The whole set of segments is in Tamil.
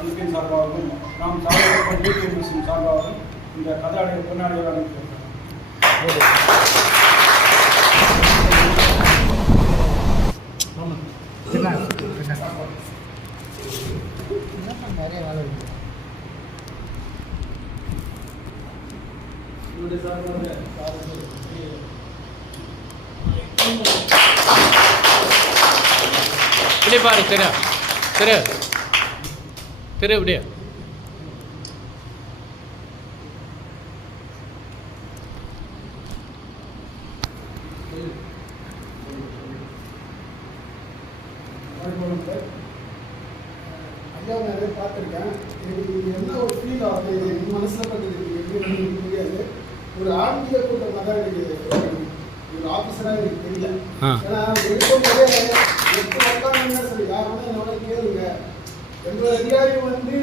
அமைப்பின் சார்பாகவும் நாம் சார்பாகவும் டிடிஎம்எஸ்ஸின் சார்பாகவும் இந்த கதாடைய பொன்னாடியோடு அனுப்பியிருக்கிறோம். நிறைய வேலை இருக்கு. இப்படி பாரு திரு திரு திரு இப்படியா ஐயா நிறைய பார்த்துருக்கேன். எனக்கு என்ன ஒரு ஃபீல் ஆகுது, என் மனசில் பண்ணுறது தெரியாது. ஒரு ஆன்மீக கூட்டமாக தான் எனக்கு ஒரு ஆஃபீஸராக எனக்கு தெரியல. ஏன்னா எடுக்கும்போதே 8 உட்காந்து சரி யாரும் என்னோட கேளுங்க. எங்களோட அதிகாரி வந்து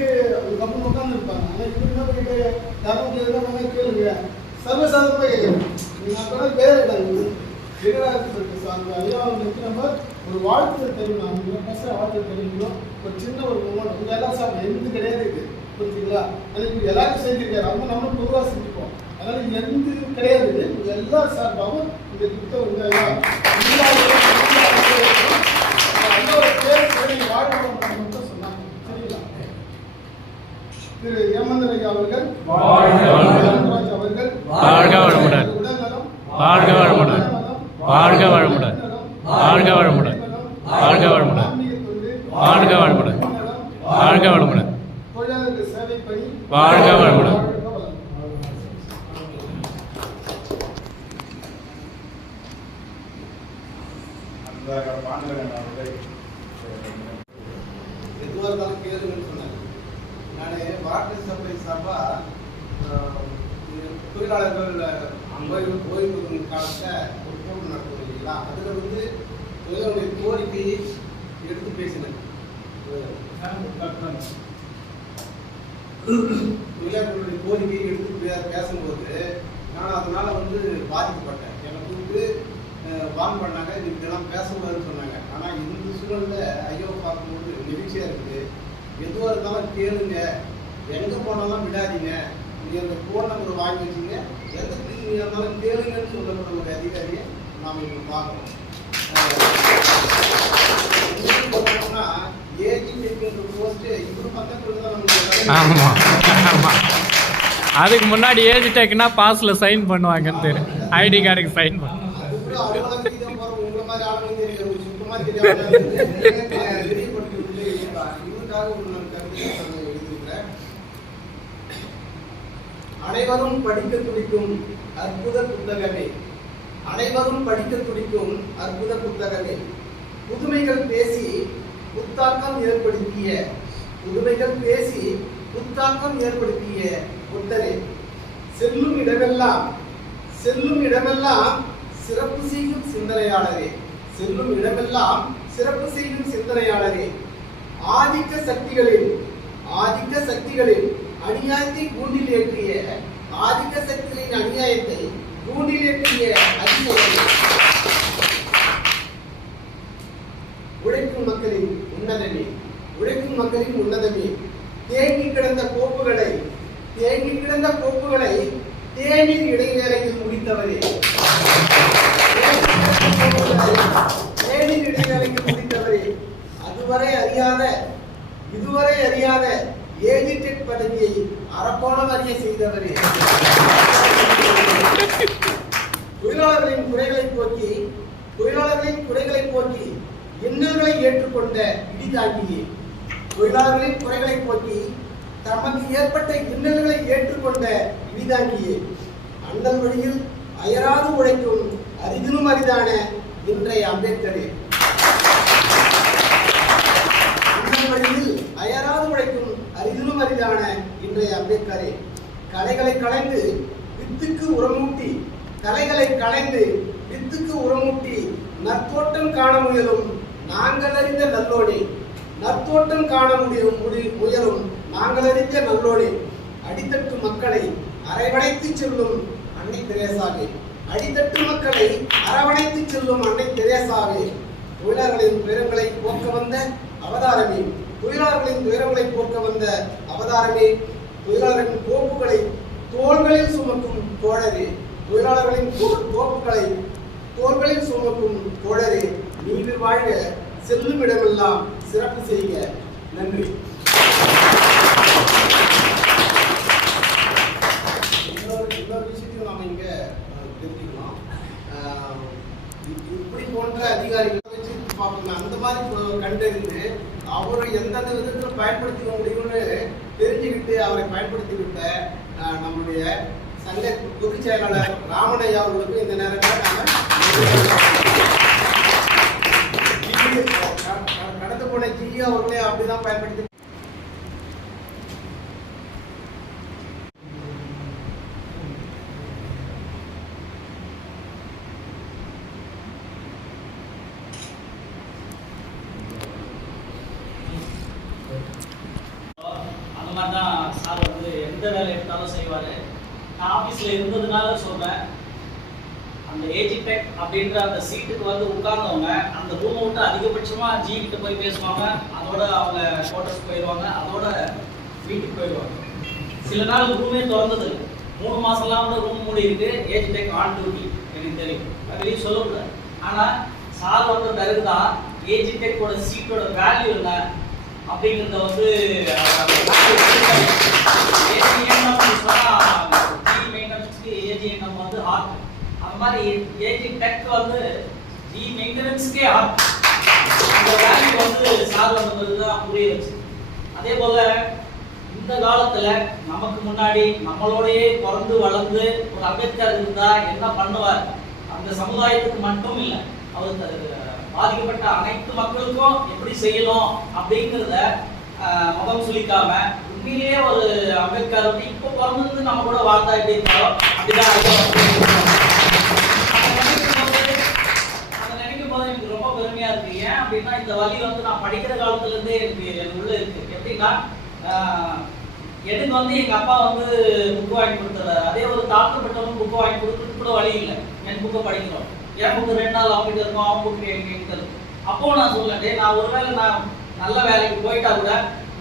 ஒரு கப்பல் உட்காந்து இருப்பாங்க. ஆனால் இப்படி என்ன போயிட்டு யாரும் கேளுங்க கேளுங்க சர்வசாதாரணமாக கேட்கணும். நீங்கள் அப்போ வேறு என்னடா சொல்லிட்டு ஸோ அந்த ஐயா வந்து நம்ம ஒரு வாழ்த்து தெரியும். நம்ம பேசுகிற வாழ்த்து தெரிஞ்சுக்கணும். ஒரு சின்ன ஒரு மூமெண்ட் உங்கள் எல்லாம் சார் எந்த கிடையாது இது புரிஞ்சுங்களா? அதுக்கு எல்லாரும் செஞ்சுருக்காரு. அவங்க நம்மளும் பொதுவாக செஞ்சுப்போம். அதனால எந்த கிடையாது இது எல்லா சார்பாகவும் இந்த திட்டம் வந்து ஐயா ஐயாவோட பேர் வாழ்க்கை மட்டும் சொன்னாங்க. சரிங்களா? திரு ஏமந்தர் ஐயா அவர்கள் அவர்கள் உடல்நலம் வாழ்க வளமுடன் வாழ்க வளமுடன் வாழ்க வளமுடன் வாழ்க வளமுடன் வாழ்க வளமுடன் வாழ்க வளமுடன் தொழிலாளர்கள் சேவை பணி வாழ்க வளமுடன். எதுவாக இருந்தாலும் கேளுங்கன்னு சொன்னாங்க. நான் வாட்டர் சப்ளை சார்பாக தொழிலாளர்கள் ஓய்வு காலத்தை ஒரு கூட்டம் நடத்துவோம் இல்லைங்களா? அதில் வந்து தொழிலாளர்களுடைய கோரிக்கையை எடுத்து பேசினேன். தொழிலாளர்களுடைய கோரிக்கையை எடுத்து பேசும்போது நான் அதனால் வந்து பாதிக்கப்பட்டேன். எனக்கு வந்து வான் பண்ணாங்க, இதெல்லாம் பேசக்கூடாதுன்னு சொன்னாங்க. ஆனால் இந்த சூழலில் ஐயோ பார்க்கும்போது நெகிழ்ச்சியாக இருக்குது. எதுவாக இருந்தாலும் கேளுங்க, எங்கே போனாலும் விடாதீங்க, நீங்கள் அந்த ஃபோன் நம்பர் வாங்கி வச்சிங்க, எந்த பிரச்சனையாக இருந்தாலும் கேளுங்கன்னு சொல்லப்பட்ட ஒரு அதிகாரியை நாம் இப்போ பார்க்குறோம். பார்த்தோம்னா ஏஜி டெக்ன்ற போஸ்ட்டு இப்போ பக்கத்தில் தான் நமக்கு. ஆமாம் ஆமாம், அதுக்கு முன்னாடி ஏஜ் டெக்னா பாஸில் சைன் பண்ணுவாங்கன்னு தெரியும். ஐடி கார்டுக்கு சைன் பண்ண உங்களை மாதிரி ஆளுங்க தெரியாது, சுத்தமாக தெரியாது. அனைவரும் படிக்க துடிக்கும் அற்புத புத்தகமே, அனைவரும் படிக்க துடிக்கும் அற்புத புத்தகமே, புதுமைகள் பேசி புத்தாக்கம் ஏற்படுத்திய, புதுமைகள் பேசி புத்தாக்கம் ஏற்படுத்திய புத்தரே, செல்லும் இடமெல்லாம் செல்லும் இடமெல்லாம் சிறப்பு செய்யும் சிந்தனையாளரே, செல்லும் இடமெல்லாம் சிறப்பு செய்யும் சிந்தனையாளரே, ஆதிக்க சக்திகளின் அநியாயத்தை கூண்டில் ஏற்றிய, ஆதிக்க சக்திகளின் அநியாயத்தை கூண்டில் ஏற்றிய அதிசயமே, உழைக்கும் மக்களின் உன்னதமே, உழைக்கும் மக்களின் உன்னதமே, தேங்கி கிடந்த கோப்புகளை தேநீர் இடைவேளையில் முடித்தவரே, தேநீர் இடைவேளையில் முடித்தவரே, இதுவரை அறியாத ஏஜிடெக் பதவியை அரக்கோணம் அறிய செய்தவரே, தொழிலாளர்களின் குறைகளை போக்கி இன்னல்களை ஏற்றுக்கொண்ட இடிதாங்கியே, தொழிலாளர்களின் குறைகளை போக்கி தமக்கு ஏற்பட்ட இன்னல்களை ஏற்றுக்கொண்ட இடிதாங்கியே, அண்ணல் வழியில் அயராது உழைக்கும் அரிதிலும் அரிதான இன்றைய அம்பேத்கரே, அண்ணல் வழியில் அயராது உழைக்கும் அரிதிலும் அரிதான இன்றைய அம்பேத்கரே, கலைகளை களைந்து வித்துக்கு உரமூட்டி நற்தோட்டம் காண முயலும் நாங்கள் அறிந்த நல்லோனே, நற்தோட்டம் காண முயலும் நாங்கள் அறிந்த நல்லோனே, அடித்தட்டு மக்களை அரவணைத்து செல்லும் அன்னை தெரேசாவே, அடித்தட்டு மக்களை அரவணைத்து செல்லும் அன்னை தெரேசாவே, தொழிலாளர்களின் பெருங்களை போக்க வந்த அவதாரமே, தொழிலாளர்களின் துயரங்களை போக்க வந்த அவதாரமே, தொழிலாளர்களின் கோப்புகளை தோள்களில் சுமக்கும் தோழரே, தொழிலாளர்களின் கோப்புகளை தோள்களில் சுமக்கும் தோழரே, நீர் வாழ்க, செல்லும் இடமெல்லாம் சிறப்பு செய்க. நன்றி. இன்னொரு விஷயத்தையும் நாம இங்க தெரிஞ்சுக்கணும். இப்படி போன்ற அதிகாரிகளை வச்சு பார்க்கணும். அந்த மாதிரி கண்டறிந்து அவரை எந்தெந்த விதத்தில் பயன்படுத்திக்க முடியும்னு தெரிஞ்சுக்கிட்டு அவரை பயன்படுத்திக்கிட்ட நம்முடைய சங்க பொதுச் செயலாளர் ராமனையா அவர்களுக்கு இந்த நேரத்தில் கடந்து போன ஜி அவர்களே அப்படிதான் பயன்படுத்தி அந்த மாதிரி தான் சார் வந்து எந்த வேலை எடுத்தாலும் செய்வார். நான் ஆஃபீஸில் இருந்ததுனால சொல்கிறேன், அந்த ஏஜிடெக் அப்படின்ற அந்த சீட்டுக்கு வந்து உட்கார்ந்தவங்க அந்த ரூமை விட்டு அதிகபட்சமாக ஜி கிட்ட போய் பேசுவாங்க, அதோட அவங்க குவார்டர்ஸ் போயிடுவாங்க, அதோட வீட்டுக்கு போயிடுவாங்க. சில நாள் ரூமே திறந்தது, 3 மாதம்லாம் வந்து ரூம் மூடி இருக்கு, ஏஜிடெக் ஆன் டியூட்டி. எனக்கு தெரியும், வெளியே சொல்லக்கூடாது. ஆனால் சார் வந்த பிறகு தான் ஏஜிடெக்கோட சீட்டோட வேல்யூ என்ன அப்படிங்கிறத வந்து ஏஜிஎன்எம் வந்து ஹார்ட். அந்த மாதிரி ஏஜிடெக் வந்து ஜி மெயின்டெனன்ஸ்க்கே ஹார்ட். அந்த வேல்யூ வந்து சார் வந்த பிறகு தான் புரிய வச்சு. அதே போல இந்த காலத்துல நமக்கு முன்னாடி நம்மளோடையே பிறந்து வளர்ந்து ஒரு அம்பேத்கர் இருந்தா என்ன பண்ணுவார், அந்த சமுதாயத்துக்கு மட்டும் இல்லை, அவர் பாதிக்கப்பட்ட அனைத்து மக்களுக்கும் எப்படி செய்யணும் அப்படிங்கிறத முகம் சுளிக்காம உண்மையிலேயே ஒரு அம்பேத்கர் வந்து இப்போ பிறந்து நம்ம கூட வாழ்ந்தா எப்படி இருக்காரோ அப்படிதான் அதை நினைக்கும் போது எனக்கு ரொம்ப பெருமையா இருக்கு. ஏன் அப்படின்னா இந்த வழி வந்து நான் படிக்கிற காலத்துல இருந்தே எனக்கு உள்ள இருக்கு. எப்படின்னா எனக்கு வந்து எங்க அப்பா வந்து புக்கு வாங்கி கொடுத்துறாரு, அதே ஒரு தாக்கப்பட்டவங்க புக்கு வாங்கி கொடுத்துட்டு கூட வழி இல்லை. என் புக்கை படிக்கிறோம், என் புக்கு 2 நாள் அவங்ககிட்ட இருக்கும், அவங்க புக்கு என்கிட்ட இருக்கும். அப்போ நான் சொல்லேன், நான் ஒருவேளை நான் நல்ல வேலைக்கு போயிட்டா கூட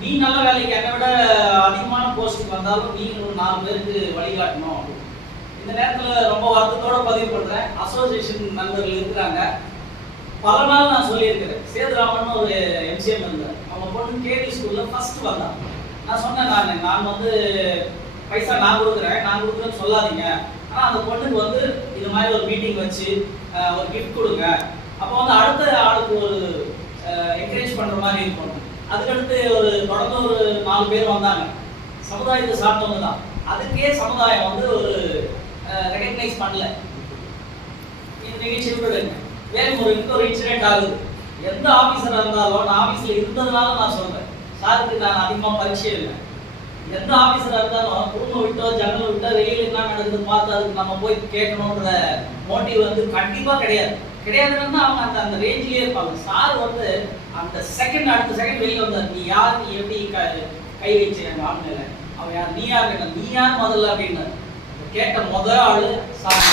நீ நல்ல வேலைக்கு என்னை விட அதிகமான போஸ்ட்டுக்கு வந்தாலும் நீ ஒரு 4 பேருக்கு வழிகாட்டணும். இந்த நேரத்தில் ரொம்ப வருத்தத்தோட பதிவு பண்றேன், அசோசியேஷன் நண்பர்கள் இருக்கிறாங்க. பல நாள் நான் சொல்லியிருக்கிறேன், சேதுராமன் ஒரு எம்சிஎம் இருந்தார், அவங்க பொண்ணு கேவி ஸ்கூல்ல ஃபர்ஸ்ட் வந்தான். நான் சொன்னேன், நான் வந்து பைசா நான் கொடுக்குறேன்னு சொல்லாதீங்க, ஆனால் அந்த பொண்ணுக்கு வந்து இது மாதிரி ஒரு மீட்டிங் வச்சு ஒரு கிஃப்ட் கொடுங்க. அப்போ வந்து அடுத்த ஆளுக்கு ஒரு என்கரேஜ் பண்ணுற மாதிரி இருக்கும். அதுக்கடுத்து தொடர்ந்து ஒரு 4 பேர் வந்தாங்க, சமுதாயத்தை சார்ந்தவங்க தான். அதுக்கே சமுதாயம் வந்து ஒரு ரெகக்னைஸ் பண்ணல. இந்த நிகழ்ச்சி விட்டுடுங்க. வேறு ஒரு இன்சிடென்ட் ஆகுது. எந்த ஆஃபீஸராக இருந்தாலும், நான் ஆஃபீஸில் இருந்ததுனால நான் சொல்கிறேன், சாருக்கு நான் அதிகமாக பரிச்சயம் இல்லை. எந்த ஆஃபீஸராக இருந்தாலும் குடும்பம் விட்டோ ஜன்னல் விட்டோ வெளியில் என்ன நடக்குது பார்த்து அதுக்கு நம்ம போய் கேட்கணுன்ற மோட்டிவ் வந்து கண்டிப்பாக கிடையாதுன்னா அவங்க அந்த ரேஞ்சிலே இருப்பாங்க. சார் வந்து அந்த செகண்ட் அடுத்த செகண்ட் வெளியில் வந்தார், நீ யார், நீ எப்படி கை வச்சு எங்கள் ஆண்மையில அவன் யார், நீ யார் கேட்ட, நீ யார் முதல்ல அப்படின்னாரு. கேட்ட முதல் ஆளு சார்.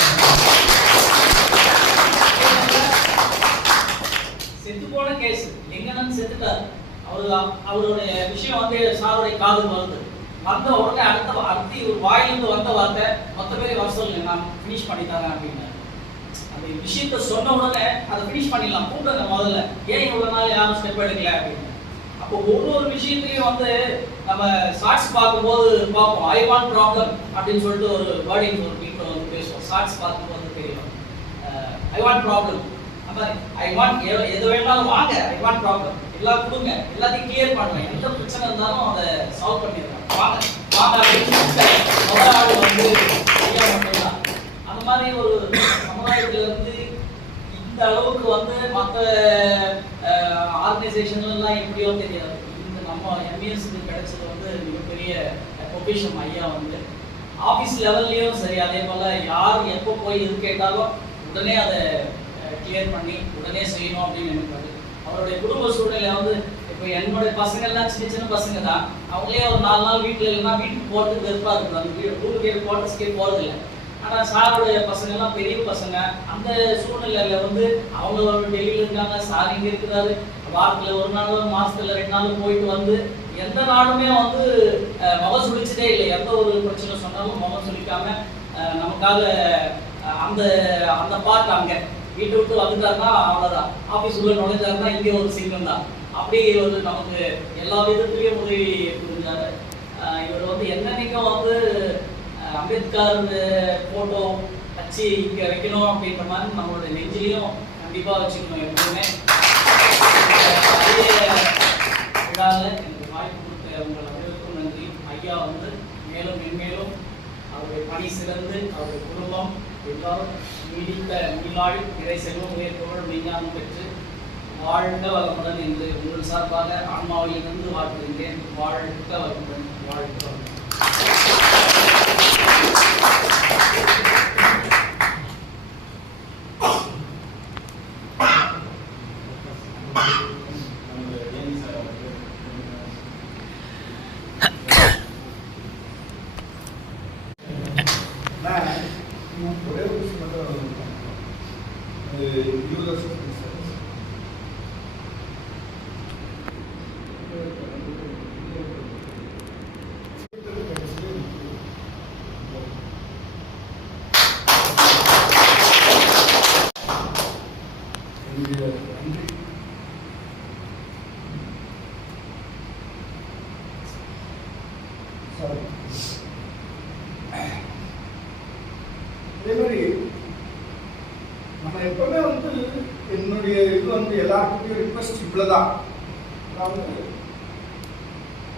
செத்து போன கேஸ் எங்கன்னு செத்துட்டார். அவருடைய விஷயம் வந்து சாருடைய காதுக்கு வருது. வந்த உடனே அடுத்த வாயிலிருந்து வந்த வார்த்தை, மொத்த பேரை வர சொல்லுங்க, நான் ஃபினிஷ் பண்ணித்தாங்க அப்படின்னாரு. அந்த விஷயத்த சொன்ன உடனே அதை ஃபினிஷ் பண்ணிடலாம், கூப்பிடுங்க முதல்ல, ஏன் இவ்வளவு நாள் யாரும் ஸ்டெப் எடுக்கல அப்படின்னு. அப்போ ஒரு விஷயத்தையும் வந்து நம்ம ஷார்ட்ஸ் பார்க்கும்போது பார்ப்போம், ஐ வாண்ட் ப்ராப்ளம் அப்படின்னு சொல்லிட்டு ஒரு வேர்டிங் ஒரு வீட்டில் வந்து பேசுவோம். ஷார்ட்ஸ் பார்க்கும்போது தெரியும், I want problem. I want எது வேணாலும் வாங்க, ஐ வாண்ட் ப்ராப்ளம், எல்லாம் கொடுங்க, எல்லாத்தையும் கிளியர் பண்ணுவேன், எந்த பிரச்சனை இருந்தாலும் அதை சால்வ் பண்ணிடுறேன், வாங்க வாங்க அப்படின்னு முதல் ஆள் வந்து ஐயா மட்டும்தான். அந்த மாதிரி ஒரு சமுதாயத்துல இருந்து இந்த அளவுக்கு வந்து மற்ற ஆர்கனைசேஷன்லாம் எப்படியோ தெரியாது. இந்த நம்ம எம்இஎஸ்க்கு கிடைச்சது வந்து மிகப்பெரிய பொக்கிஷம். ஐயா வந்து ஆஃபீஸ் லெவல்லையும் சரி, அதே போல் யார் எப்போ போய் இது கேட்டாலும் உடனே அதை கிளியர் பண்ணி உடனே செய்யணும் அப்படின்னு நினைப்பாரு. அவருடைய குடும்ப சூழ்நிலை வந்து இப்போ என்னுடைய பசங்கள்லாம் சின்ன பசங்க தான், அவங்களே ஒரு 4 நாள் வீட்டில் இல்லைன்னா வீட்டுக்கு போகிறதுக்கு வெறுப்பாக இருக்குது, அந்த ரூமுக்கே குவார்டர்ஸ்க்கே போகிறதில்லை. ஆனால் சாருடைய பசங்கள்லாம் பெரிய பசங்க, அந்த சூழ்நிலையில் வந்து அவங்க டெல்லியில் இருக்காங்க, சார் இங்கே இருக்கிறாரு, வாரத்தில் ஒரு நாள் மாசத்துல 2 நாள் போயிட்டு வந்து எந்த நாளுமே வந்து முகம் சுழிச்சதே இல்லை. எந்த ஒரு பிரச்சனை சொன்னாலும் முகம் சுழிக்காம நமக்காக அந்த அந்த பார்ட் அங்கே வீட்டை விட்டு வந்துட்டாருன்னா அவ்வளோதான், ஆஃபீஸ் உள்ள நுழைஞ்சாருன்னா இங்கே ஒரு சிங்கம் தான். அப்படி ஒரு நமக்கு எல்லா விதத்துலேயும் உதவி புரிஞ்சாரு. இவர் வந்து என்னன்னைக்கும் வந்து அம்பேத்கர் ஃபோட்டோ வச்சு இங்கே வைக்கணும் அப்படின்ற மாதிரி நம்மளுடைய நெஞ்சிலையும் கண்டிப்பாக வச்சுக்கணும் எப்பவுமே. விடாத எனக்கு வாய்ப்பு கொடுத்த உங்கள் அனைவருக்கும் நன்றி. ஐயா வந்து மேலும் மென்மேலும் அவருடைய பணி சிறந்து அவருடைய குடும்பம் எல்லாரும் நீடித்த நீளாள் இறை செல்வம் உயர்த்தோடு விஞ்ஞானம் பெற்று வாழ்க வளமுடன் என்று உங்கள் சார்பாக ஆன்மாவிலிருந்து வாழ்த்துகின்றேன். வாழ்க வளமுடன், வாழ்க வளமுடன். ஒரே ஒரு விஷயம் மட்டும் 20 வருஷம் அதே மாதிரி நம்ம எப்பவுமே வந்து என்னுடைய இது வந்து எல்லாருக்கும் ரிக்வெஸ்ட் இவ்வளவுதான், அதாவது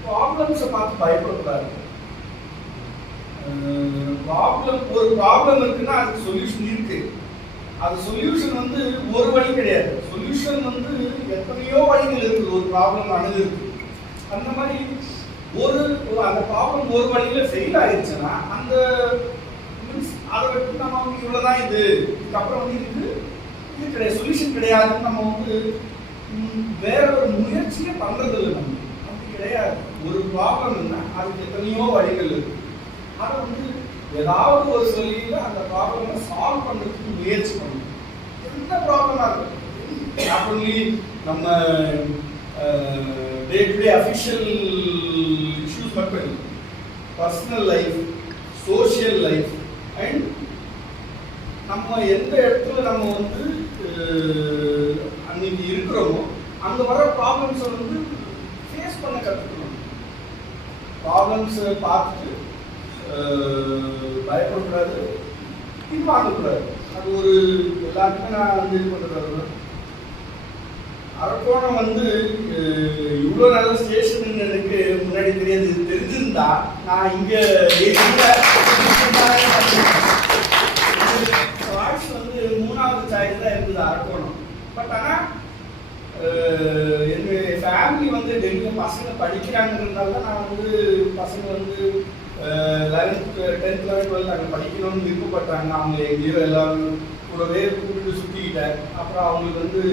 ப்ராப்ளம்ஸை பார்த்து பயப்படக்கூடாது. ஒரு ப்ராப்ளம் இருக்குன்னா அதுக்கு சொல்யூஷன் இருக்கு. அது சொல்யூஷன் வந்து ஒரு வழி கிடையாது, சொல்யூஷன் வந்து எத்தனையோ வழிகள் இருக்குது ஒரு ப்ராப்ளம் அணுகுறது. அந்த மாதிரி அந்த ப்ராப்ளம் ஒரு வழியில ஃபெயில் ஆயிடுச்சுன்னா அந்த அதை வச்சு நம்ம வந்து இவ்வளவுதான், இதுக்கப்புறம் வந்து இது கிடையாது, சொல்யூஷன் கிடையாதுன்னு நம்ம வந்து வேற ஒரு முயற்சியே பண்றது இல்லை. நம்ம அப்படி கிடையாது. ஒரு ப்ராப்ளம் என்ன, அதுக்கு எத்தனையோ வழிகள் இருக்கு. அதை வந்து ஏதாவது ஒரு வழியில அந்த ப்ராப்ளமை சால்வ் பண்றதுக்கு முயற்சி பண்ணணும். எந்த ப்ராப்ளமா இருக்கு, நாட் ஒன்லி நம்ம day to day official issues மட்டும் இல்லை, personal life, social life and நம்ம எந்த இடத்துல நம்ம வந்து அன்னைக்கு இருக்கிறோமோ அங்கே வர ப்ராப்ளம்ஸை வந்து ஃபேஸ் பண்ண கற்றுக்கணும். ப்ராப்ளம்ஸை பார்த்துட்டு பயப்படக்கூடாது, பின்வாங்கக்கூடாது. அது ஒரு எல்லாருக்குமே நான் வந்து இது பண்ணுறது. அரக்கோணம் வந்து இவ்வளோ நல்ல ஸ்டேஷன் எனக்கு முன்னாடி தெரியாது. இது தெரிஞ்சிருந்தா நான் இங்கே வாய்ஸ் வந்து 3வது சாய்ஸ் தான் இருந்தது அரக்கோணம். பட் ஆனால் என்னுடைய ஃபேமிலி வந்து டெல்லியில் பசங்க படிக்கிறாங்கிறதுனால தான் நான் வந்து பசங்க வந்து 11th 10th 11th 12th அங்கே படிக்கணும்னு விருப்பப்பட்டாங்க. அவங்க எங்கேயோ எல்லாரும் கூடவே கூப்பிட்டு சுற்றிக்கிட்டேன். அப்புறம் அவங்களுக்கு வந்து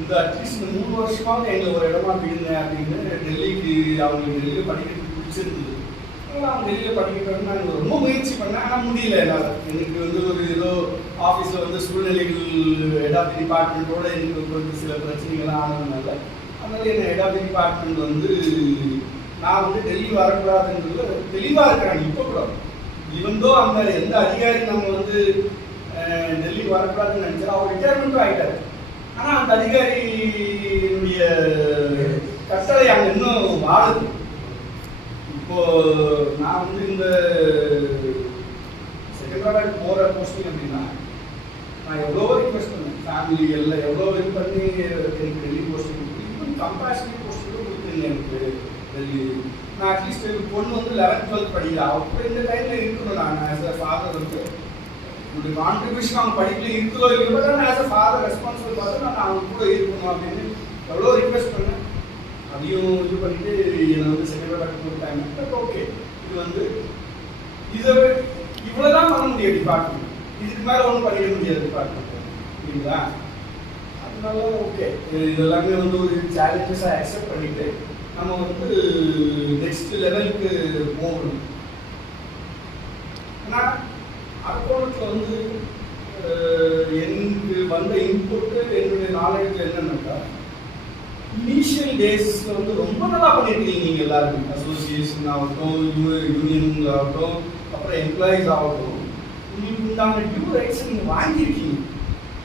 இந்த அட்லீஸ்ட் இந்த 3 வருஷமாவது எங்களை ஒரு இடமா விடுங்க அப்படின்னு டெல்லிக்கு அவங்களுக்கு டெல்லியில் படிக்கிறதுக்கு பிடிச்சிருந்தது. அவங்க டெல்லியில் படிக்கிறதுக்கு நான் ரொம்ப முயற்சி பண்ணேன், ஆனால் முடியல என்னால். எனக்கு வந்து ஒரு ஏதோ ஆஃபீஸில் வந்து சூழ்நிலைகள் ஹெட் ஆஃப் தி டிபார்ட்மெண்ட்டோட எனக்கு கொஞ்சம் சில பிரச்சனைகள்லாம் ஆனதுனால அதனால என்ன ஹெட் ஆஃப் தி டிபார்ட்மெண்ட் வந்து நான் வந்து டெல்லி வரக்கூடாதுன்றதுல தெளிவாக இருக்கிறாங்க. இப்போ கூட இவந்தோ அந்த எந்த அதிகாரி நம்ம வந்து டெல்லி வரக்கூடாதுன்னு நினைச்சாலும் அவர் ரிட்டையர்மெண்ட்டும் ஆகிட்டார். ஆனால் அந்த அதிகாரியினுடைய கட்டளை அங்கே இன்னும் வாழுது. இப்போ நான் வந்து இந்த செகண்டராக போகிற போஸ்டிங் அப்படின்னா நான் எவ்வளோ ரிக்வெஸ்ட் பண்ணேன், ஃபேமிலி எல்லாம் எவ்வளோ இது பண்ணி எனக்கு டெல்லி போஸ்டிங் கொடுத்து கம்பேஷனரி போஸ்டிங் கொடுத்துருங்க எனக்கு டெல்லி. நான் அட்லீஸ்ட் பொண்ணு வந்து 11th 12th படிக்கிறா, அப்போ இந்த டைமில் இருக்கணும். நான் ஆஸ் அ ஃபாதர் வந்து உங்களுடைய கான்ட்ரிபியூஷன் அவங்க படிக்கல இருக்குதோ இல்லையோ, நான் ஆஸ் அ ஃபாதர் ரெஸ்பான்சிபிள் பார்த்து நான் அவங்க கூட இருக்கணும் அப்படின்னு எவ்வளோ ரிக்வெஸ்ட் பண்ணேன். அதையும் இது பண்ணிட்டு என்னை வந்து செகண்டராக கொடுத்தாங்க. பட் ஓகே, இது வந்து இதை இவ்வளோதான் பண்ண முடியாது டிபார்ட்மெண்ட், இதுக்கு மேலே ஒன்றும் பண்ணிட முடியாது டிபார்ட்மெண்ட், இல்லைங்களா? அதனால ஓகே, இதெல்லாமே வந்து ஒரு சேலஞ்சஸாக அக்செப்ட் பண்ணிட்டு நம்ம வந்து நெக்ஸ்ட் லெவலுக்கு போகணும். ஆனால் அரக்கோணத்தில் வந்து எனக்கு வந்த இன்புட்டு என்னுடைய நாலேஜ் என்னன்னாக்கா, இனிஷியல் டேஸ்ல வந்து ரொம்ப நல்லா பண்ணியிருக்கீங்க நீங்கள் எல்லாருமே, அசோசியேஷன் ஆகட்டும், யூனியன் ஆகட்டும், அப்புறம் எம்ப்ளாயிஸ் ஆகட்டும், உங்களுக்கு உண்டான டியூ ரைட்ஸ் நீங்கள் வாங்கியிருக்கீங்க.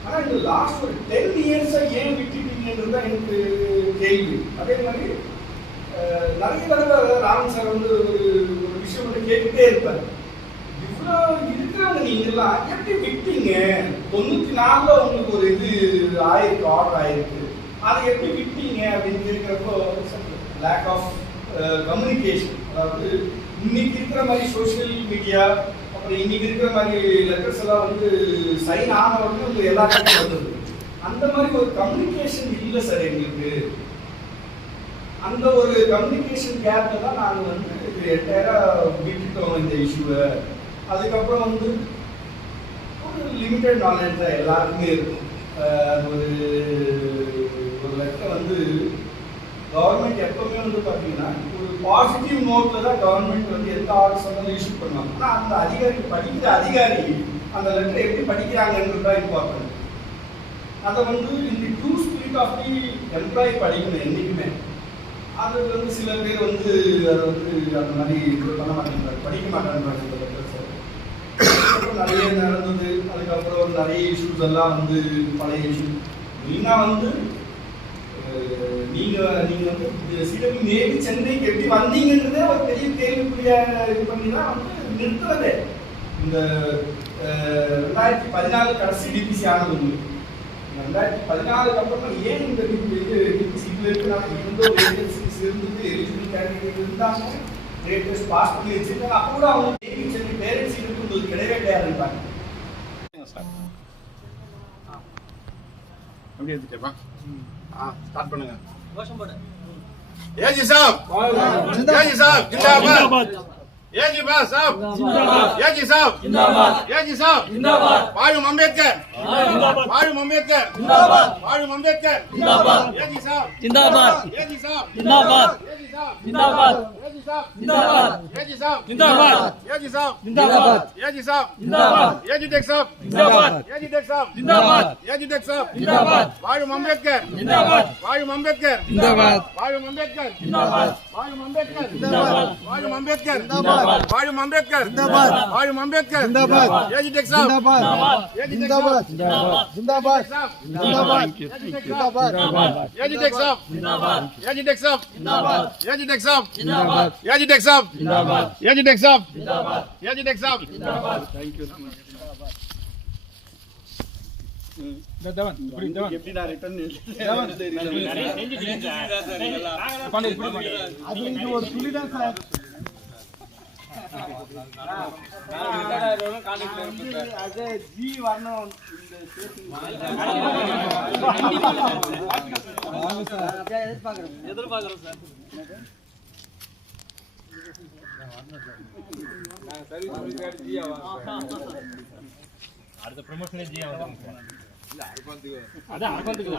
ஆனால் இந்த லாஸ்ட் ஒரு 10 இயர்ஸாக ஏன் விட்டுட்டீங்கன்றது தான் எனக்கு கேள்வி. அதே மாதிரி நிறைய தடவை ராமன் சார் வந்து ஒரு விஷயம் வந்து கேட்டுகிட்டே இருப்பார், இவ்வளோ இருக்கிறவங்க நீங்கள்லாம் எப்படி விட்டீங்க? 94 உங்களுக்கு ஒரு இது ஆயிருக்கு, ஆர்டர் ஆயிருக்கு, அதை எப்படி விட்டீங்க அப்படின்னு கேட்குறப்போ லேக் ஆஃப் கம்யூனிகேஷன். அதாவது இன்னைக்கு இருக்கிற மாதிரி சோஷியல் மீடியா, அப்புறம் இன்னைக்கு இருக்கிற மாதிரி லெட்டர்ஸ் எல்லாம் வந்து சைன் ஆன உடனே உங்களுக்கு எல்லாருக்கும் வந்தது. அந்த மாதிரி ஒரு கம்யூனிகேஷன் இல்லை சார் எங்களுக்கு. அந்த ஒரு கம்யூனிகேஷன் கேப்பில் தான் நாங்கள் வந்து இது என்டையராக விட்டுட்டோம் இந்த இஷ்யூவை. அதுக்கப்புறம் வந்து ஒரு லிமிட்டட் நாலேஜ் தான் எல்லாருக்குமே இருக்கும். ஒரு லெட்டர் வந்து கவர்மெண்ட் எப்பவுமே வந்து பார்த்தீங்கன்னா ஒரு பாசிட்டிவ் நோட்டில் தான் கவர்மெண்ட் வந்து எந்த ஆர்டர்ஸ் வந்தாலும் இஷ்யூ பண்ணுவாங்க. ஆனால் அந்த அதிகாரி படிக்கிற அதிகாரி அந்த லெட்டரை எப்படி படிக்கிறாங்கன்றது தான் இம்பார்ட்டன்ட். அதை வந்து இந்த true spirit of the employee படிக்கணும் என்றைக்குமே. அது வந்து சில பேர் வந்து அதை வந்து அந்த மாதிரி பண்ண மாட்டேங்கிறாங்க, படிக்க மாட்டேன்றாங்க இந்த லெட்டர்ஸை. நிறைய நடந்தது. அதுக்கப்புறம் நிறைய இஷ்யூஸ் எல்லாம் வந்து பழைய இஷ்யூ. மெயினாக வந்து நீங்கள் வந்து சிடபிள்யூ நேவி சென்னைக்கு எப்படி வந்தீங்கன்றதே ஒரு பெரிய கேள்விக்குரிய இது பண்ணி தான் வந்து நிறுத்துறதே. இந்த 2014 கடைசி டிபிசி ஆனது உங்களுக்கு. 2014 அப்புறமா ஏன் இந்த டிபிசியில் இருக்கிறாங்க? எந்த ஒரு ஏஜென்சிஸ் இருந்தது, எலிஜிபிள் கேண்டிடேட் இருந்தாங்க, ரேட் டெஸ்ட் பாஸ் பண்ணி வச்சிருக்காங்க. அப்போ கூட அவங்க நேவி சென்னை பேரண்ட்ஸ் இருக்கு உங்களுக்கு கிடையவே கிடையாதுன்றாங்க. எப்படி எடுத்துட்டேப்பா? ஸ்டார்ட் பண்ணுங்க. கோஷம் போடு. ஏஜி சாப், ஏஜி சாப் ஜிந்தாபாத். ஏஜி பாஸ் சாப் ஜிந்தாபாத். ஏஜி சாப் ஜிந்தாபாத். ஏஜி சாப் ஜிந்தாபாத். வாழும் அம்பேத்கர் ஜிந்தாபாத். வாழும் அம்பேத்கர் ஜிந்தாபாத். வாழும் அம்பேத்கர் ஜிந்தாபாத். ஏஜி சாப் ஜிந்தாபாத். ஏஜி சாப் ஜிந்தாபாத். ஏஜி சாப் ஜிந்தாபாத். ஏஜி சாப் ஜிந்தாபாத். ஏஜி சாப் ஜிந்தாபாத். ஏஜி சாப் ஜிந்தாபாத். ஏஜி சாப் ஜிந்தாபாத். ஏஜி டெக் சாப் ஜிந்தாபாத். ஏஜி டெக் சாப் ஜிந்தாபாத். ஏஜி டெக் சாப் ஜிந்தாபாத். வாழும் அம்பேத்கர் ஜிந்தாபாத். வாழும் அம்பேத்கர் ஜிந்தாபாத். வாழும் அம்பேத்கர் ஜிந்தாபாத். வாழும் அம்பேத்கர் ஜிந்தாபாத். வாழும் அம்பேத்கர் ஜிந்தாபாத். வாழும் அம்பேத்கர் ஜிந்தாபாத். வாழும் அம்பேத்கர் ஜிந்தாபாத். ஏஜி டெக் சாப் ஜிந்தாபாத். ஏஜி ஜிந்தாபாத் ஜிந்தாபாத் ஜிந்தாபாத் ஜிந்தாபாத். ஏஜி டெக் சாப் ஜிந்தாபாத். ஏஜி டெக் சாப் ஜிந்தாபாத். ஏஜி டெக் சாப் ஜிந்தாபாத். ஏஜி டெக் சாப் ஜிந்தாபாத். ஏஜி டெக் சாப் ஜிந்தாபாத். ஏஜி டெக் சாப் ஜிந்தாபாத். थैंक यू தவன் எப்படி நான் ரிட்டர்ன் தவன் அது இது ஒரு துளி தான் சார். அது ஜி வரணும் எதிர்பார்க்கிறோம் சார். அடுத்த ப்ரமோஷனே ஜியா வந்துருங்க சார். இல்ல அதான் அரபந்துக்கு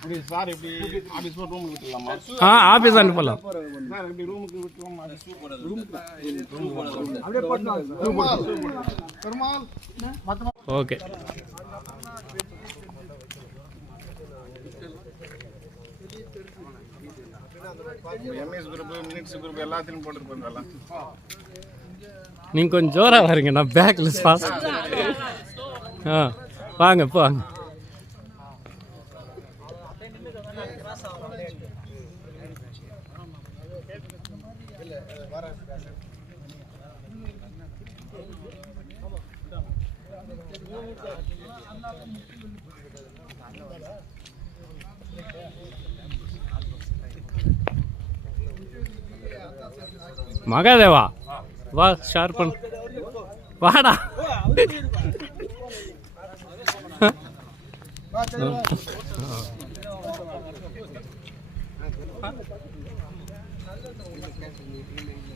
அப்படி சார் எப்படி ஆபீஸ் ரூம் விட்டுலாமா? ஆபீஸ் அனுப்பலாம் சார் எப்படி ரூமுக்கு விட்டுறோம்? ரூமுக்கு அப்படியே போடணும். Perumal okay. MS group, minutes group எல்லாத்தையும் போட்டுருப்போம் எல்லாம். நீங்கள் கொஞ்சம் ஜோராக வரீங்க, நான் பேக்கில் ஃபாஸ்ட். வாங்க வாங்க. மகாதேவா வா, ஷேர் பண்ண வாடா.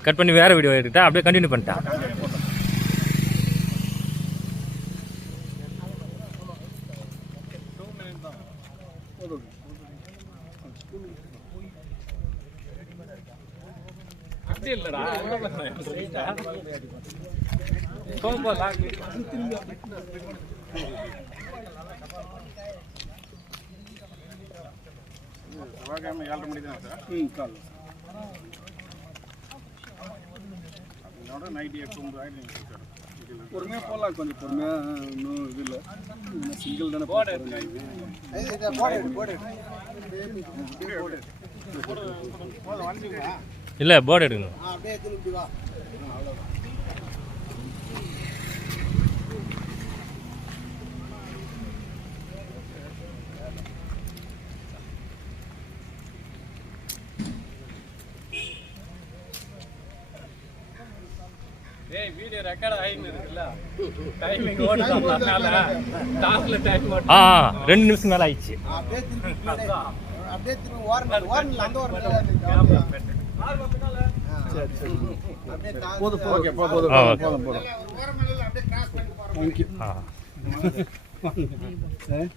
கட் பண்ணி வேற வீடியோ எடுத்தா அப்படியே கண்டினியூ பண்ணிட்டேன். அப்படி இல்லடா, செவ்வாய்க்கிழமை 7:30 மணி தான் சார். காலைல அதோட நைட்டு 8:30 ஆகிடும் சார். பொறுமையாக போகலாம், கொஞ்சம் பொறுமையாக, இன்னும் இது இல்லை, சிங்கிள் தானே இல்லை போர்டு எடுக்கணும். ஏய் வீடியோ ரெக்கார்ட் ஆயின்னு இருக்குல்ல, டைமிங் ஓடுறதுனால டாஸ்ல டைம் ஓடுது. 2 நிமிஷம் மேல ஆயிடுச்சு. அப்படியே திரும்ப ஓரணும் அந்த ஒரு போதும் ஓகே போதும்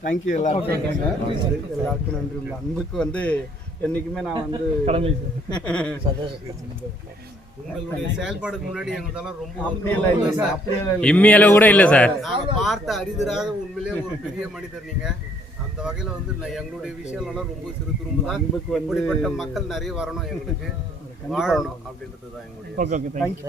தேங்க்யூ எல்லாருக்கும் நன்றி. உங்கள் அன்புக்கு வந்து என்னைக்குமே நான் வந்து உங்களுடைய செயல்பாடுக்கு முன்னாடி எங்களதெல்லாம் ரொம்ப அப்படியெல்லாம் இல்லை சார், அப்படியெல்லாம் இல்லை. இம்மியில கூட இல்ல சார். நாங்க பார்த்த அரிதராக உண்மையிலே ஒரு பெரிய மனிதர் நீங்க. அந்த வகையில வந்து எங்களுடைய விஷயம்லாம் ரொம்ப சிறு துரும்பு தான். அன்புக்கு வந்து இப்படிப்பட்ட மக்கள் நிறைய வரணும், எங்களுக்கு வாழணும் அப்படின்றது தான் எங்களுடைய தேங்க்யூ.